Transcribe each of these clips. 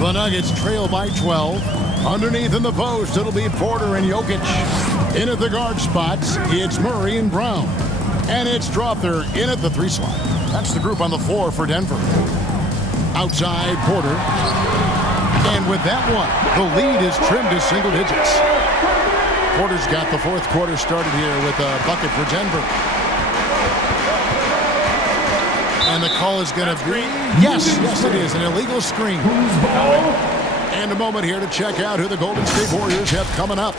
The Nuggets trail by 12. Underneath in the post, it'll be Porter and Jokic. In at the guard spots, it's Murray and Brown. And it's Strother in at the 3 slot. That's the group on the floor for Denver. Outside, Porter. And with that one, the lead is trimmed to single digits. Porter's got the fourth quarter started here with a bucket for Denver. And the call is going to be... Yes, it is. An illegal screen. And a moment here to check out who the Golden State Warriors have coming up.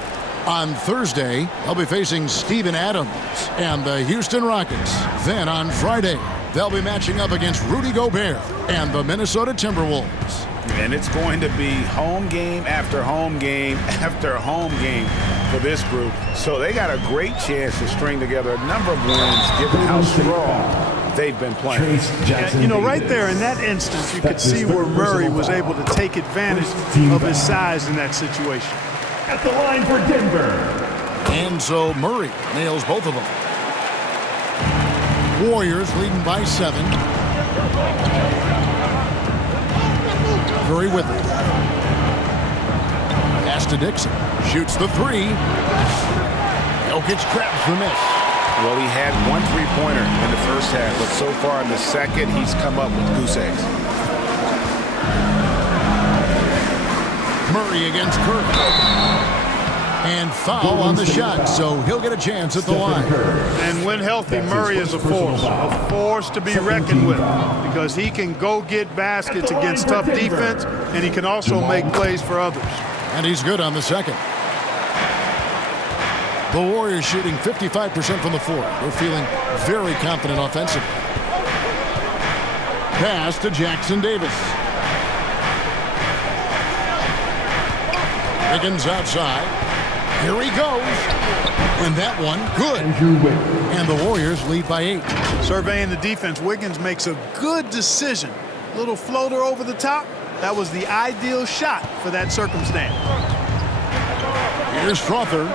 On Thursday, they'll be facing Steven Adams and the Houston Rockets. Then on Friday, they'll be matching up against Rudy Gobert and the Minnesota Timberwolves. And it's going to be home game after home game after home game for this group. So they got a great chance to string together a number of wins given how strong they've been playing. Yeah, you know, right there in that instance, you could see where Murray was able to take advantage of his size in that situation. At the line for Denver. And so Murray nails both of them. Warriors leading by 7. Murray with it. Pass to Dixon. Shoots the 3. Jokic grabs the miss. Well, he had 1 3-pointer in the first half, but so far in the second, he's come up with goose eggs. Murray against Curry. And foul on the shot, so he'll get a chance at the line. And when healthy, Murray is a force to be reckoned with, because he can go get baskets against tough defense, and he can also make plays for others. And he's good on the second. The Warriors shooting 55% from the floor. They're feeling very confident offensively. Pass to Jackson Davis. Wiggins outside. Here he goes. And that one, good. And the Warriors lead by 8. Surveying the defense, Wiggins makes a good decision. Little floater over the top. That was the ideal shot for that circumstance. Here's Strother.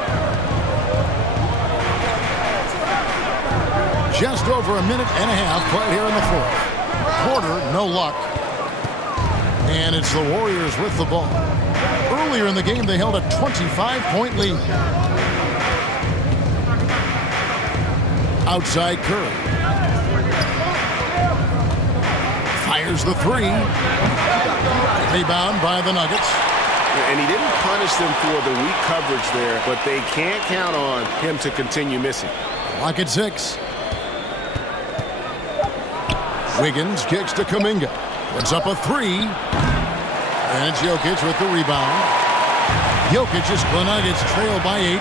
Just over a minute and a half played here in the fourth. Porter, no luck. And it's the Warriors with the ball. Earlier in the game, they held a 25-point lead. Outside Curry. Fires the 3. Rebound by the Nuggets. And he didn't punish them for the weak coverage there, but they can't count on him to continue missing. Clock at 6. Wiggins kicks to Kuminga. Puts up a 3. And it's Jokic with the rebound. Jokic is the Nuggets trail by 8.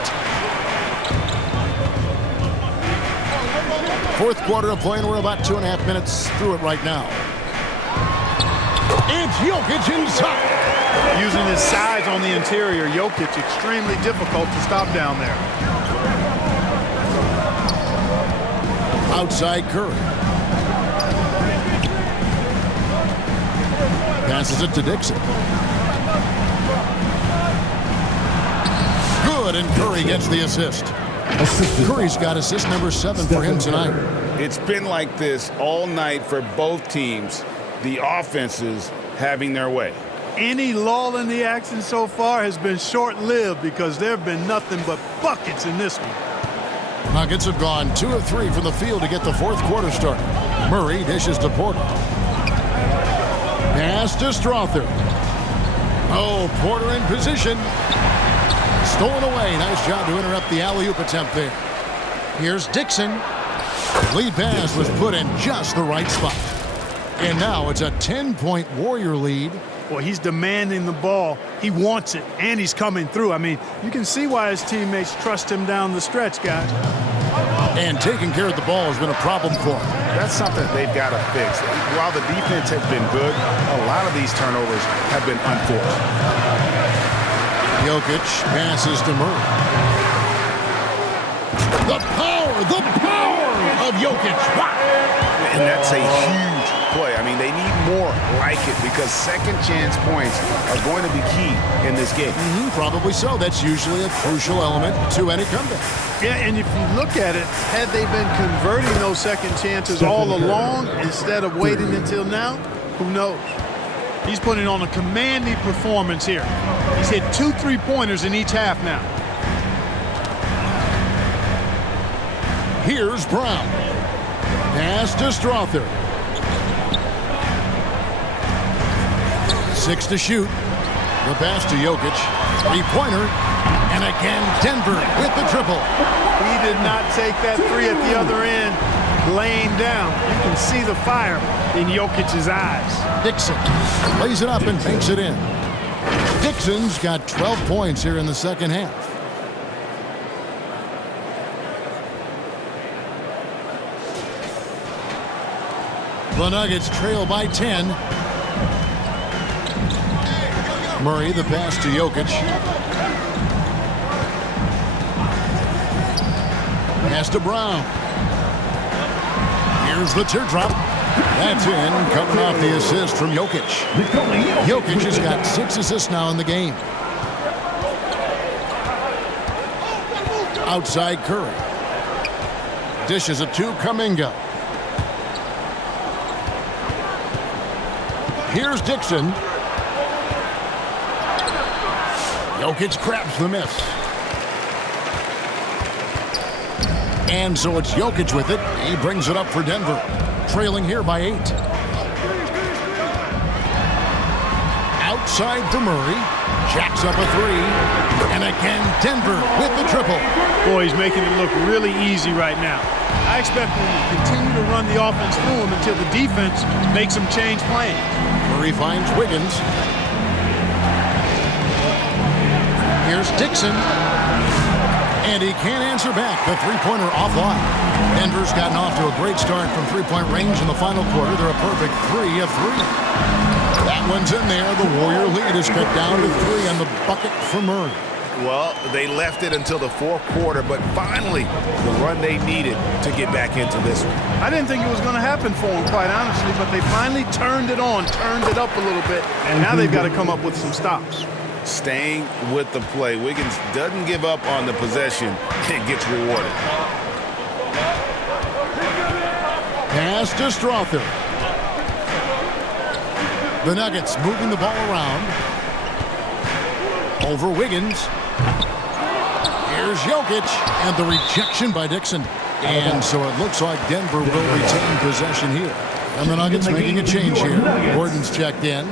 Fourth quarter of play, and we're about 2.5 minutes through it right now. It's Jokic inside. Using his size on the interior, Jokic extremely difficult to stop down there. Outside Curry. Passes it to Dixon. Good, and Curry gets the assist. Curry's got assist number 7 for him tonight. It's been like this all night for both teams. The offenses having their way. Any lull in the action so far has been short-lived because there have been nothing but buckets in this one. Nuggets have gone 2 of 3 from the field to get the fourth quarter started. Murray dishes to Porter. Pass to Strother. Oh, Porter in position. Stolen away. Nice job to interrupt the alley-oop attempt there. Here's Dixon. Lead pass was put in just the right spot. And now it's a 10-point Warrior lead. Boy, he's demanding the ball. He wants it, and he's coming through. I mean, you can see why his teammates trust him down the stretch, guys. And taking care of the ball has been a problem for him. That's something they've got to fix. While the defense has been good, a lot of these turnovers have been unforced. Jokic passes to Murray. The power of Jokic. Wow. And that's a huge play. I mean, they need more like it because second chance points are going to be key in this game. Probably so. That's usually a crucial element to any comeback. Yeah, and if you look at it, had they been converting those second chances all along instead of waiting until now, who knows? He's putting on a commanding performance here. He's hit 2 3-pointers in each half now. Here's Brown. Pass to Strother. 6 to shoot. The pass to Jokic. 3-pointer. And again, Denver with the triple. He did not take that 3 at the other end, laying down. You can see the fire in Jokic's eyes. Dixon lays it up and banks it in. Dixon's got 12 points here in the second half. The Nuggets trail by 10. Murray, the pass to Jokic. Pass to Brown. Here's the teardrop. That's in, coming off the assist from Jokic. Jokic has got 6 assists now in the game. Outside Curry. Dishes it to Kuminga. Here's Dixon. Jokic grabs the miss. And so it's Jokic with it. He brings it up for Denver. Trailing here by 8. Outside for Murray. Jacks up a 3. And again, Denver with the triple. Boy, he's making it look really easy right now. I expect him to continue to run the offense through him until the defense makes him change plans. Murray finds Wiggins. Here's Dixon. And he can't answer back. The 3-pointer offline. Denver's gotten off to a great start from 3-point range in the final quarter. They're a perfect 3 of 3. That one's in there. The Warrior lead is cut down to 3 on the bucket for Murray. Well, they left it until the fourth quarter, but finally the run they needed to get back into this one. I didn't think it was going to happen for them, quite honestly, but they finally turned it on, turned it up a little bit, and now they've got to come up with some stops. Staying with the play. Wiggins doesn't give up on the possession and gets rewarded. Pass to Strother. The Nuggets moving the ball around. Over Wiggins. Here's Jokic. And the rejection by Dixon. And so it looks like Denver will retain possession here. And the Nuggets making a change here. Gordon's checked in.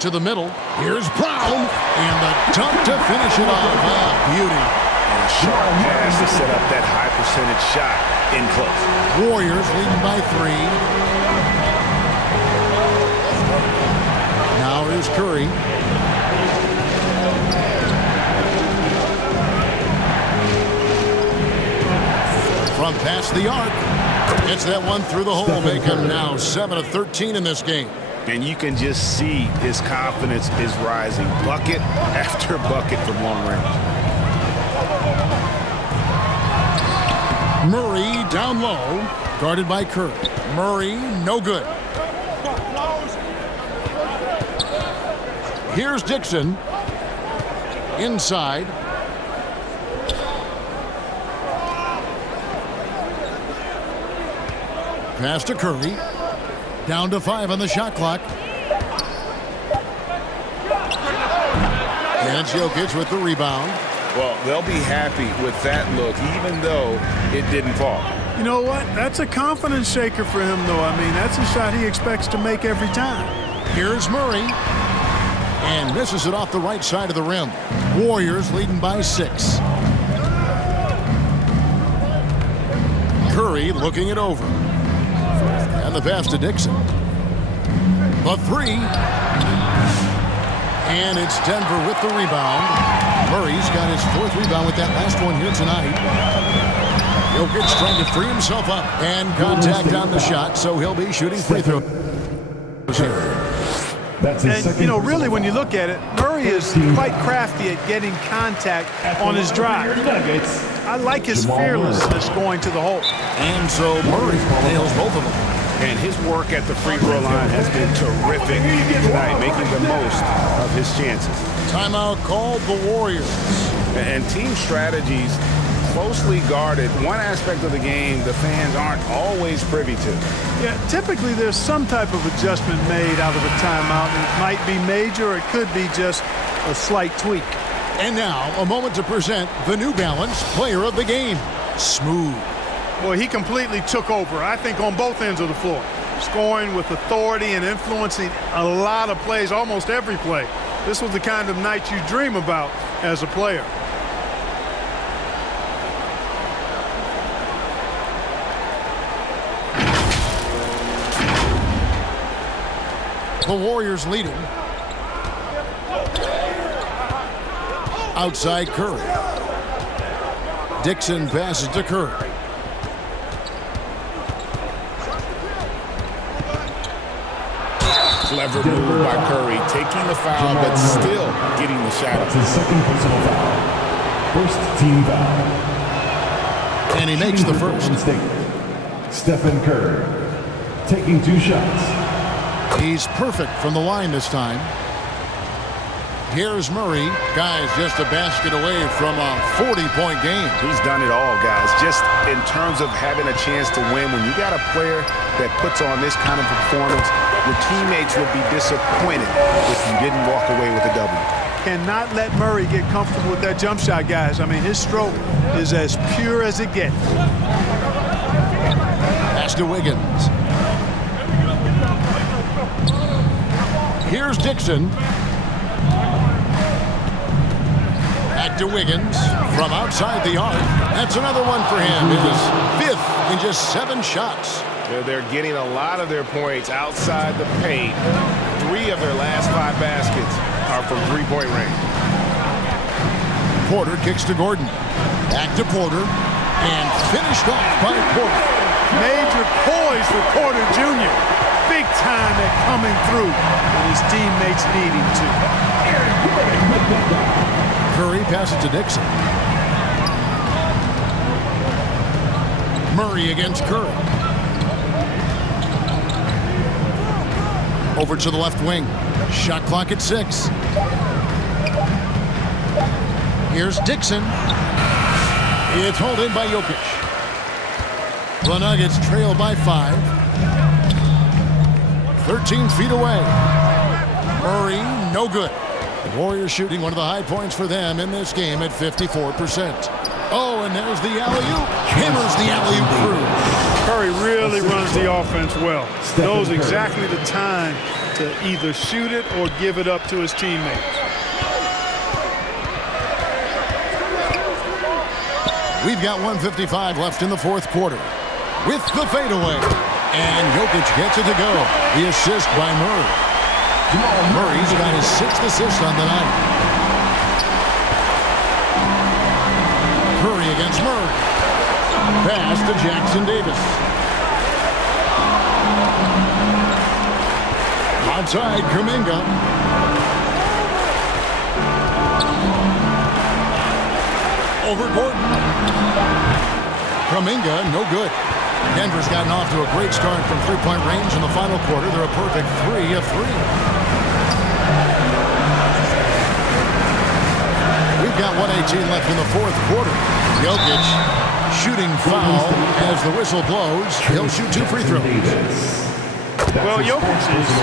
To the middle. Here's Brown. And the dunk to finish it off. Ah, beauty. And a sharp pass to set up that high percentage shot in close. Warriors leading by 3. Now here's Curry. From past the arc. Gets that one through the hole. Make him now 7 of 13 in this game. And you can just see his confidence is rising. Bucket after bucket from long range. Murray down low. Guarded by Curry. Murray, no good. Here's Dixon. Inside. Pass to Curry. Down to 5 on the shot clock. And it's Jokic with the rebound. Well, they'll be happy with that look, even though it didn't fall. You know what? That's a confidence shaker for him, though. I mean, that's a shot he expects to make every time. Here's Murray. And misses it off the right side of the rim. Warriors leading by 6. Curry looking it over. And the pass to Dixon. The 3. And it's Denver with the rebound. Murray's got his 4th rebound with that last one here tonight. Jokic trying to free himself up. And contact on the shot, so he'll be shooting free throws here. And, you know, really, when you look at it, Murray is quite crafty at getting contact on his drive. I like his fearlessness going to the hole. And so Murray nails both of them. And his work at the free throw line has been terrific tonight, making the most of his chances. Timeout called the Warriors. And team strategies closely guarded. One aspect of the game the fans aren't always privy to. Yeah, typically there's some type of adjustment made out of a timeout. It might be major, or it could be just a slight tweak. And now, a moment to present the New Balance Player of the Game. Smooth. Boy, he completely took over, I think, on both ends of the floor. Scoring with authority and influencing a lot of plays, almost every play. This was the kind of night you dream about as a player. The Warriors leading. Outside Curry. Dixon passes to Curry. Clever move by Curry, taking the foul, but still getting the shot. That's his second personal foul. First team foul. And he makes the first. Stephen Curry taking 2 shots. He's perfect from the line this time. Here's Murray. Guys, just a basket away from a 40-point game. He's done it all, guys. Just in terms of having a chance to win, when you got a player that puts on this kind of performance, your teammates would be disappointed if you didn't walk away with a W. Cannot let Murray get comfortable with that jump shot, guys. I mean, his stroke is as pure as it gets. Pass to Wiggins. Here's Dixon. Back to Wiggins from outside the arc. That's another one for him. His 5th in just 7 shots. They're getting a lot of their points outside the paint. 3 of their last 5 baskets are from 3-point range. Porter kicks to Gordon. Back to Porter. And finished off by Porter. Major poise for Porter Jr. Big time at coming through when his teammates need him to. Curry passes to Dixon. Murray against Curry. Over to the left wing. Shot clock at 6. Here's Dixon. It's hauled in by Jokic. The Nuggets trail by 5. 13 feet away. Murray, no good. The Warriors shooting one of the high points for them in this game at 54%. Oh, and there's the alley-oop. Hammers the alley-oop through. Curry really runs the offense well. Knows exactly the time to either shoot it or give it up to his teammates. We've got 1:55 left in the 4th quarter. With the fadeaway. And Jokic gets it to go. The assist by Murray. Murray's got his 6th assist on the night. Curry against Murray. Pass to Jackson Davis. Outside Kuminga. Over Gordon. Kuminga, no good. Denver's gotten off to a great start from 3-point range in the final quarter. They're a perfect 3 of 3. We've got 1:18 left in the 4th quarter. Jokic shooting foul as the whistle blows. He'll shoot 2 free throws. Well, Jokic is a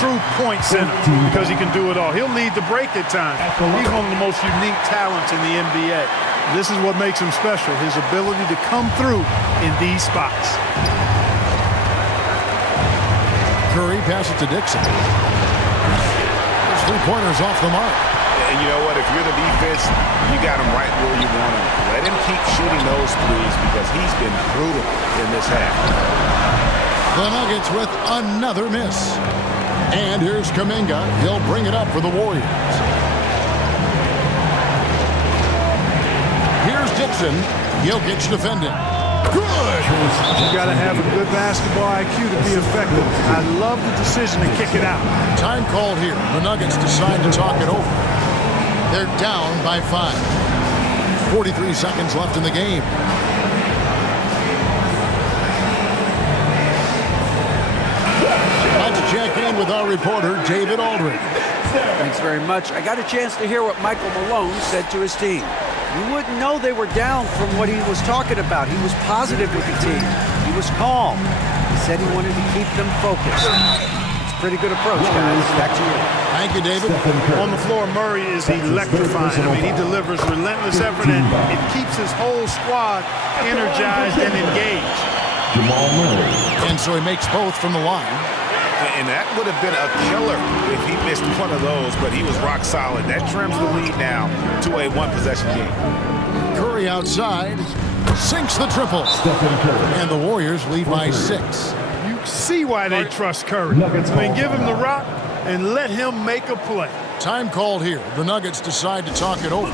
true point center because he can do it all. He'll lead the break at times. He's one of the most unique talents in the NBA. This is what makes him special, his ability to come through in these spots. Curry passes to Dixon. There's 3-pointers off the mark. And you know what? If you're the defense, you got him right where you want him. Let him keep shooting those threes because he's been brutal in this half. The Nuggets with another miss. And here's Kuminga. He'll bring it up for the Warriors. Here's Dixon. Jokic defending. Good! You got to have a good basketball IQ to be effective. I love the decision to kick it out. Time called here. The Nuggets decide to talk it over. They're down by 5. 43 seconds left in the game. Let's check in with our reporter, David Aldridge. Thanks very much. I got a chance to hear what Michael Malone said to his team. You wouldn't know they were down from what he was talking about. He was positive with the team. He was calm. He said he wanted to keep them focused. It's a pretty good approach, guys. Back to you. Thank you, David. On the floor, Murray is electrifying. I mean, he delivers relentless effort, and it keeps his whole squad energized and engaged. Jamal Murray. And so he makes both from the line. And that would have been a killer if he missed one of those, but he was rock solid. That trims the lead now to a one-possession game. Curry outside, sinks the triple. Stephen Curry. And the Warriors lead by 6. You see why they trust Curry. Nuggets I mean, ball give him the time. rock and let him make a play. Time called here. The Nuggets decide to talk it over.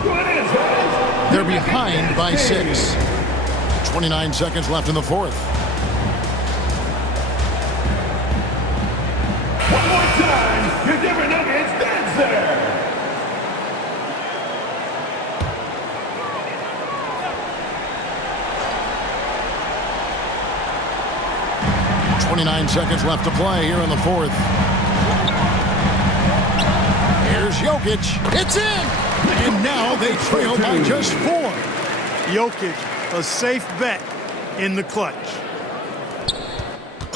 They're behind by 6. 29 seconds left in the fourth. One more time, your Denver Nuggets dance there. .29 seconds left to play here in the fourth. Here's Jokic. It's in! And now they trail by just 4. Jokic, a safe bet in the clutch.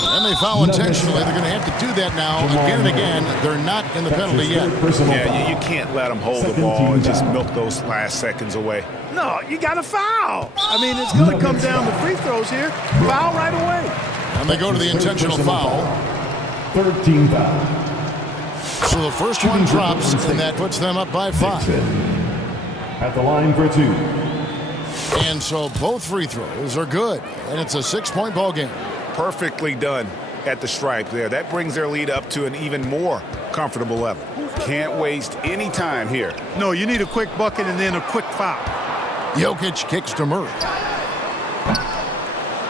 And they foul intentionally. They're going to have to do that now again and again. They're not in the penalty yet. Yeah, you can't let them hold the ball and just milk those last seconds away. No, you got to foul. I mean, it's going to come down to free throws here. Foul right away. And they go to the intentional foul. 3rd team foul. So the first one drops, and that puts them up by 5. Dixon. At the line for 2. And so both free throws are good. And it's a 6-point ball game. Perfectly done at the stripe there. That brings their lead up to an even more comfortable level. Can't waste any time here. No, you need a quick bucket and then a quick foul. Jokic kicks to Murray.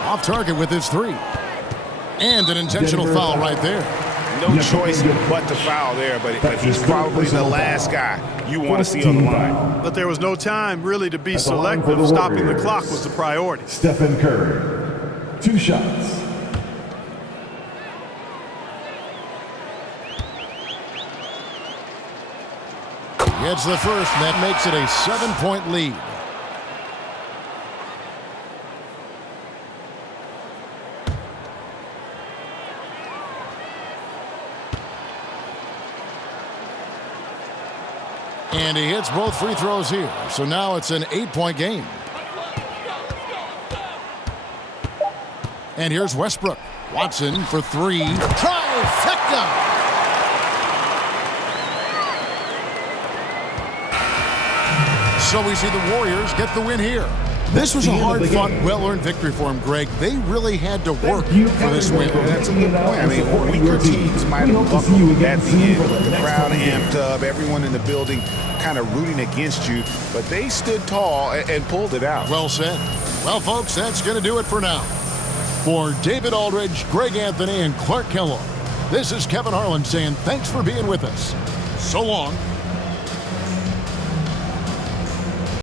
Off target with his 3. And an intentional foul right there. No choice but to foul there, but he's probably the last guy you want to see on the line. But there was no time really to be selective. Stopping the clock was the priority. Stephen Curry. 2 shots. Gets the first, and that makes it a 7-point lead. And he hits both free throws here. So now it's an 8-point game. And here's Westbrook. Watson for 3. Trifecta! So we see the Warriors get the win here. This was a hard-fought, well-earned victory for them, Greg. They really had to work for this win. That's a good point. I mean, weaker teams might have buckled at the end with the crowd amped up, everyone in the building kind of rooting against you, but they stood tall and pulled it out. Well said. Well, folks, that's going to do it for now. For David Aldridge, Greg Anthony, and Clark Kellogg, this is Kevin Harlan saying thanks for being with us. So long.